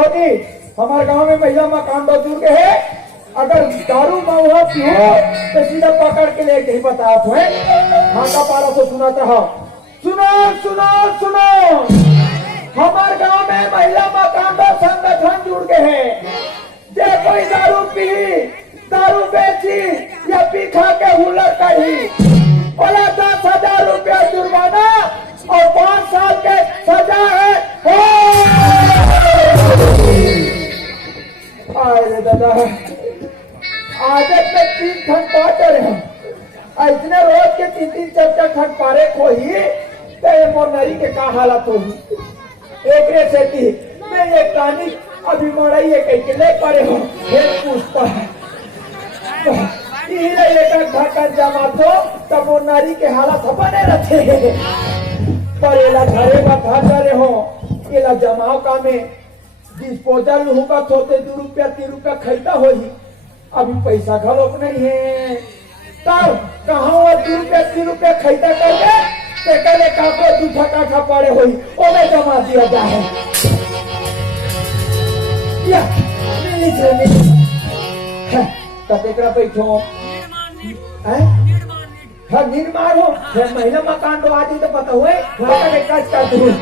देखो जी, हमारे गांव में महिला मकान बुजुर्ग है, अगर दारू महुआ पियो तो सीधा पकड़ के लेके ही बता है। हाँ का पारा तो सुनाता हो। सुनो सुनो सुनो, हमारे गांव में महिला मकान संगठन जुड़ के है। जे कोई दारू पी, दारू बेची या पी खा के हुलर करी, बोला 10,000 रुपया जुर्माना और 5 साल के सजा है। अरे दादा, आज पे 3 खंड पाटे रहे, इतने रोज के 3-3 4-4 खंड पारे को ही तो मोर नरी के का हालत होगी। एक रे से की मैं एक कहानी अभी मोड़ाई है कहीं के ले परे हो, फिर पूछता है घर जमा दो तब वो नारी के हालत बने रखे। पर एला घरे बता रहे हो, एला जमाव का में डिस्पोजल होगा होते 2 रुपया 3 रुपया खरीदा हो ही, अभी पैसा घलोक नहीं है। तब कहाँ 2 रुपया 3 रुपया खरीदा करके तेरे काको 2 काठा पड़े हुई ओमे जमा दिया जाए। या मिली तेरा बैठो हाँ निर्माण हो महिला मकान तो आदि तो पता हुए कष्ट कर दूँ।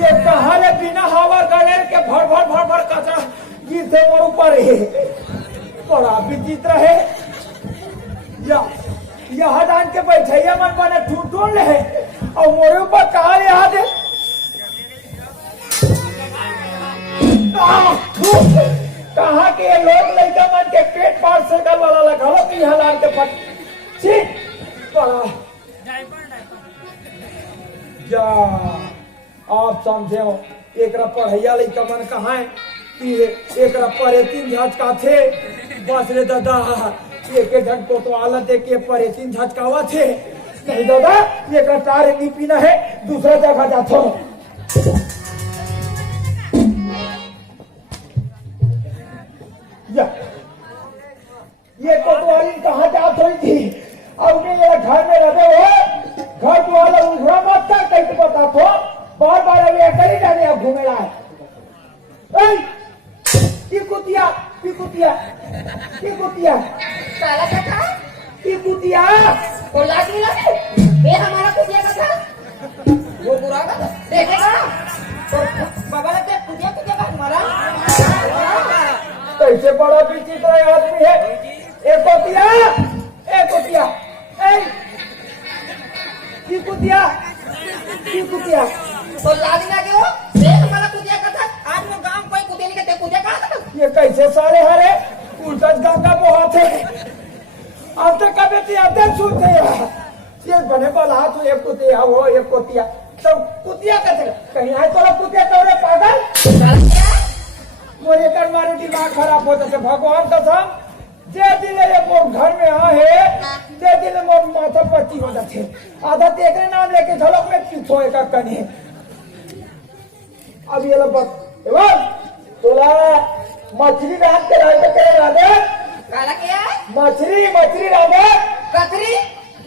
ये कहारे बिना हवा गले के भर भर भर भर कचरा गिरते मोर ऊपर है। बड़ा विचित्र है। यह डान के बैठैया मन बने टूट ले और मोरे ऊपर कहा याद है। कहा के लोग लड़का मन के पेट पार से गल वाला लगा कि यहाँ लाल के फट बड़ा जा आप समझे हो। एक पढ़ैया लड़का मन कहा है कि एक परे 3 झटका थे बस रे दादा, एक झटको तो आला दे के परे 3 झटकावा थे नहीं दादा, एक तारे नहीं पीना है दूसरा जगह जाता हूँ। ये कोतवाली कहाँ जात हुई थी और मेरे घर में रहे हो, घर तो वाला उधरा मत कर कहीं बता तो बार बार अभी कहीं जाने अब घूमे रहा है। कुतिया कुतिया कुतिया काला का था कुतिया तो लागी लगे ये हमारा कुतिया का था वो बुरा का देखेगा तो बाबा ने कुतिया कुतिया का हमारा कैसे बड़ा विचित्र आदमी है। एक कुतिया कुतिया तो लागी लगे हो ये हमारा कुतिया का था। आज वो गांव कोई कुतिया नहीं कहते कुतिया का था। ये कैसे सारे हरे उल्टा गंगा बहुत है। अब तक कभी तो सुनते ये बने बोला तो एक कुतिया वो एक कुतिया तो कुतिया कहते कहीं आए तो कुतिया तो पागल मोरे कर मारे दिमाग खराब होता है। भगवान कसम जे दिन मोर घर में आए जे दिन मोर माथा पच्ची हो जाते आधा तेरे नाम लेके झलक में पीछो एक कनी। अब ये लोग तोला मछली रात के रात में करे राधे काला क्या मछली राधे कतरी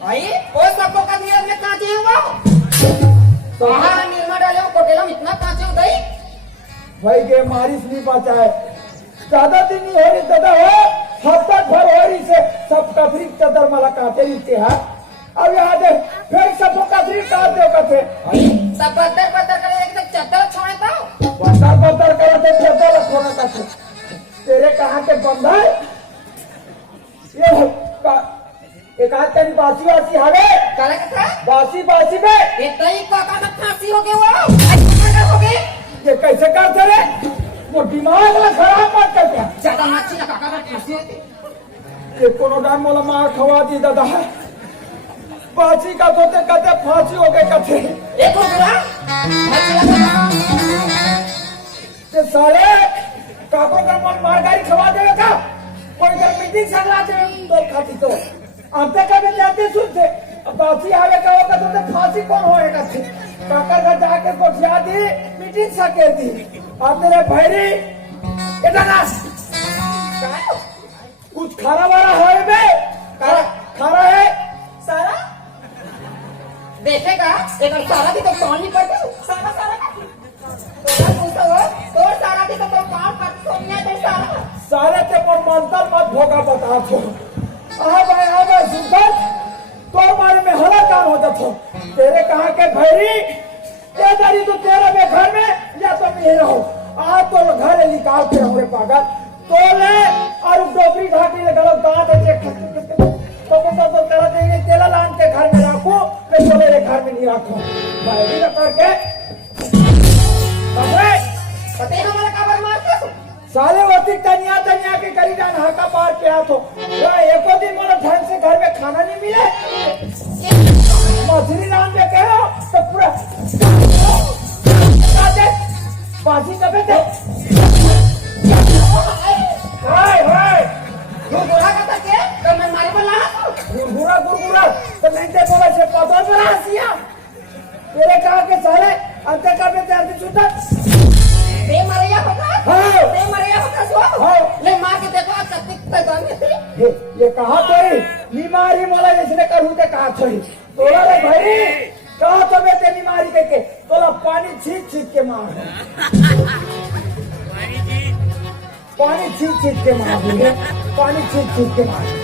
भाई वो सबको कतरी में कांचे हुआ कहाँ निर्मा डाले हो कोटेला में इतना कांचे हो गई भाई के मारिस नहीं बचा है। ज्यादा दिन नहीं हो रही दादा हो हफ्ता भर हो रही से सब कतरी चदर मला काटे नीचे है। अब यहाँ दे फिर सबको कतरी काट दो कथे सब बदर करे एकदम चद्दर छोड़े पाओ बदर करे तो चदर रखोना कथे तेरे कहाँ के बंदा है ये एक हाथ तेरी बासी वासी हवे काला कथा बासी बासी में इतना ही काका का फांसी हो गया वो ऐसा हो गए ये कैसे करते रे वो दिमाग ला खराब मत कर दिया ज्यादा मच्छी का काका का फांसी होती ये कोनो डान मोला मार खवा दी दादा बासी का सोते कहते फांसी हो गए कहते एक हो गया मच्छी का ये साले काको का मन मार गाड़ी खवा देवे का कोई कर मीटिंग संगला देवे तो खाती तो अंते का भी जाते सुनते बासी आवे का होगा तो फांसी कौन होएगा काका का जाके कोठिया दी मीटिंग सके दी अब मेरे भैरी इतना ना कुछ खाना वाला है बे खाना है सारा देखेगा एक सारा भी तो कौन नहीं पड़ता सारा सारा तो सारा भी तो कौन पड़ सोनिया दे सारा सारे के पर मंत्र मत भोगा बता छो आ भाई सुंदर तो हमारे में हला काम हो जातो तेरे कहा के भैरी ये दारी तो तेरे में घर में या तो मैं रहो आ तो घर निकाल के हमरे पागल तो ले और डोबरी ढाकी ले गलो दांत है तो तेरा देंगे तेला लान के घर में रखो मैं तो मेरे घर में नहीं रखो भैरी न करके पते हमारा काबर मारते साले वती तनिया के करी जान हाका पार के आतो एको दिन मोला ढंग से घर में खाना नहीं मिले मछली नाम में कहो तो पूरा बाजी कबे थे हाय गुरगुरा का के तो मैं मारे बोला गुरगुरा तो मैं ते बोला से पदर पर हंसिया तेरे कहा के साले अंत का में तेरे छूटा बे मरिया होता सो ले मार के देखो कत्ती तगाने थे ये कहा थोड़ी बीमारी मोला जिसने करू ते कहा थोड़ी तोला रे भाई कहा तो मैं ते बीमारी के तोला पानी छीट के मार पानी छीट के मार पानी छीट के मार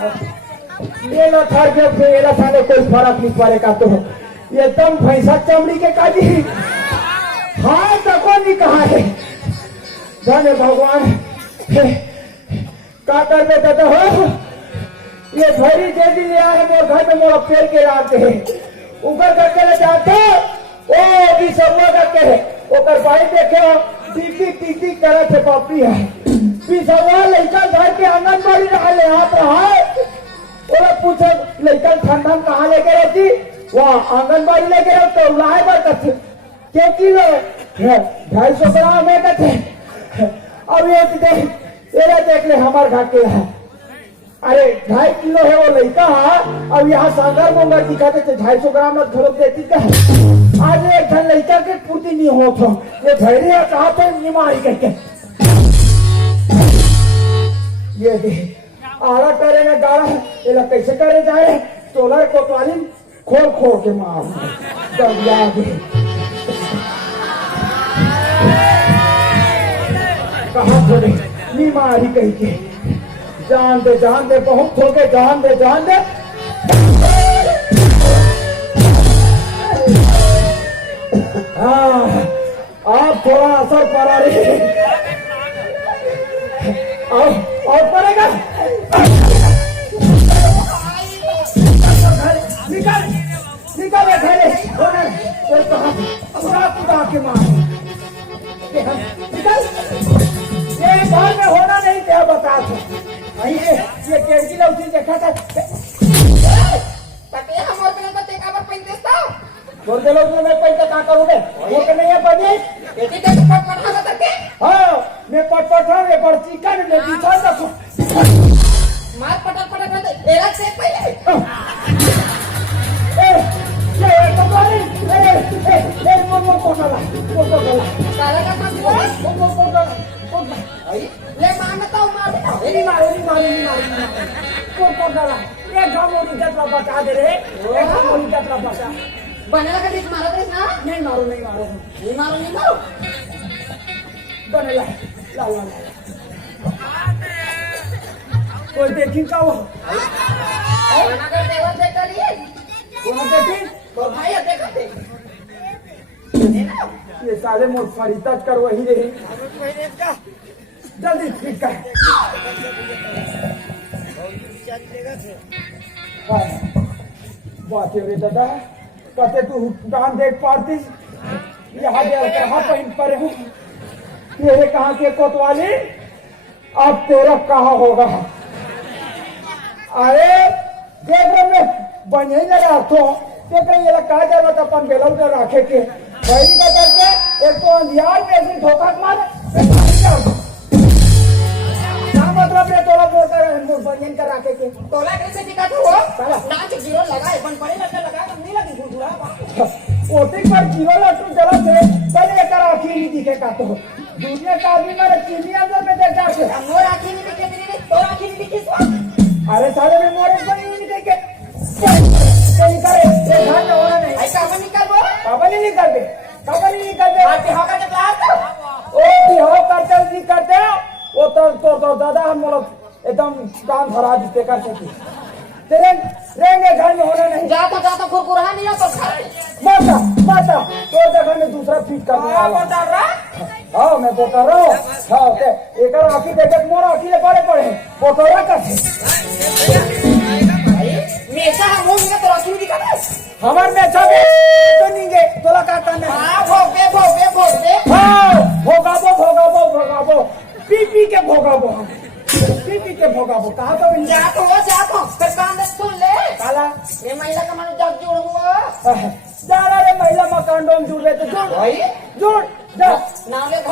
ये ना था जो फेरा साले कोई फर्क नहीं पड़ेगा तो ये दम भैंसा चमड़ी के काजी हाँ तको नहीं कहा है धन्य भगवान का कर देता तो हो ये भरी दे दी है मेरे घर में मोरा पेड़ के लाते हैं ऊपर करके ले जाते ओ भी सब करके है ओकर भाई देखे टीटी करे थे पापी है पिसवा लड़का घर के आंगनबाड़ी डाले हाथ रहा ओरा पूछो लड़का ठंडा कहाँ लेके रहती वहाँ आंगनबाड़ी लेके रहो तो लाए बार कथे के किलो 250 ग्राम है कथे अब ये देख ले हमारे घर के है अरे 2.5 किलो है वो लड़का अब यहाँ सांगर मोंगर दिखाते थे 250 ग्राम में घरों देती का आज एक धन लड़का के पूर्ति नहीं हो तो ये धैर्य कहा तो निमाई करके ये देख आरा करे ने गाड़ा ये कैसे करे जाए टोलर कोतवाली खोल के मार जब याद कहा थोड़े बीमारी कही के जान दे बहुत हो गए जान दे आप थोड़ा असर पड़ा रही और पड़ेगा निकाल घरे खुदा के मार निकल ये घर में होना नहीं क्या बता ये केड़की लौटी देखा था पते हम और के तो काबर पैंतेस्ता छोड़ दे लोग मैं पैसा कहां करूंगे वो के नहीं है बनी एटी ते पट पटा करके हां मैं पट है पर चिकन में बिछा दो मार पटा एरा से पहले ये तो बारी मो कोला काला का मत वो आई ले मार नहीं मार कोला ये गामोनी जतला बता दे रे ये गामोनी जतला बता बनेला का दिस मारो दिस ना नहीं मारो बनेला ला कोई देखी का वो बना कर देवा देख लिए वहां देखी तो भाई देखते ये साले मोर फरीता कर वही रही जल्दी ठीक कर बात रे दादा कहते तू डांस देख पाती यहाँ दे कहाँ पहन पर हूँ तेरे कहाँ के कोतवाली अब तेरा कहाँ होगा अरे देख मैं बने लगा तो देख ये कहा जाए तो अपन बेलौ में रखे के पहली का करके एक तो अंधियार में ऐसी धोखा मार मतलब ये तोला बोलता है बनियन का रखे के तोला कैसे दिखाते हो नाच जीरो लगाए बन पड़े लगा लगा तो नहीं लगी गुड़गुड़ा ओटिक पर जीरो लट्टू जला से पहले एक आँखी नहीं दिखे का तो दुनिया का आदमी मेरे चीनी अंदर में देख जाके मोर आँखी नहीं दिखे तेरी तो आँखी नहीं दिखी सो अरे साले में मोरे बनी नहीं देखे निकाले ये घर में होना नहीं ऐसा अपन निकाल वो काबा नहीं निकाल दे आते होगा जब लात ओ बिहाव करते नहीं करते वो तो दादा हम लोग एकदम काम भरा देते कर सके तेरे रहेंगे घर में होना नहीं जा तो कुरकुरा नहीं तो माता तो जगह में दूसरा फीट करने वाला बता रहा हाँ मैं बता रहा हूँ हाँ एक आँखी देखे मोर आँखी ले पड़े बोतरा कैसे मेसा हम हो गया तो आँखी दिखा दे हमार मेचा में तो नहीं गए तोला का करना हाँ भोगे हाँ भोगाबो पी के भोगाबो हम पी के भोगाबो कहाँ तो जा तो फिर काम में सुन ले काला ये महिला का मानो जग जोड़ हुआ जा रे महिला मकान डोम जुड़ रहे तो जुड़ भाई जुड़ जा नाम ले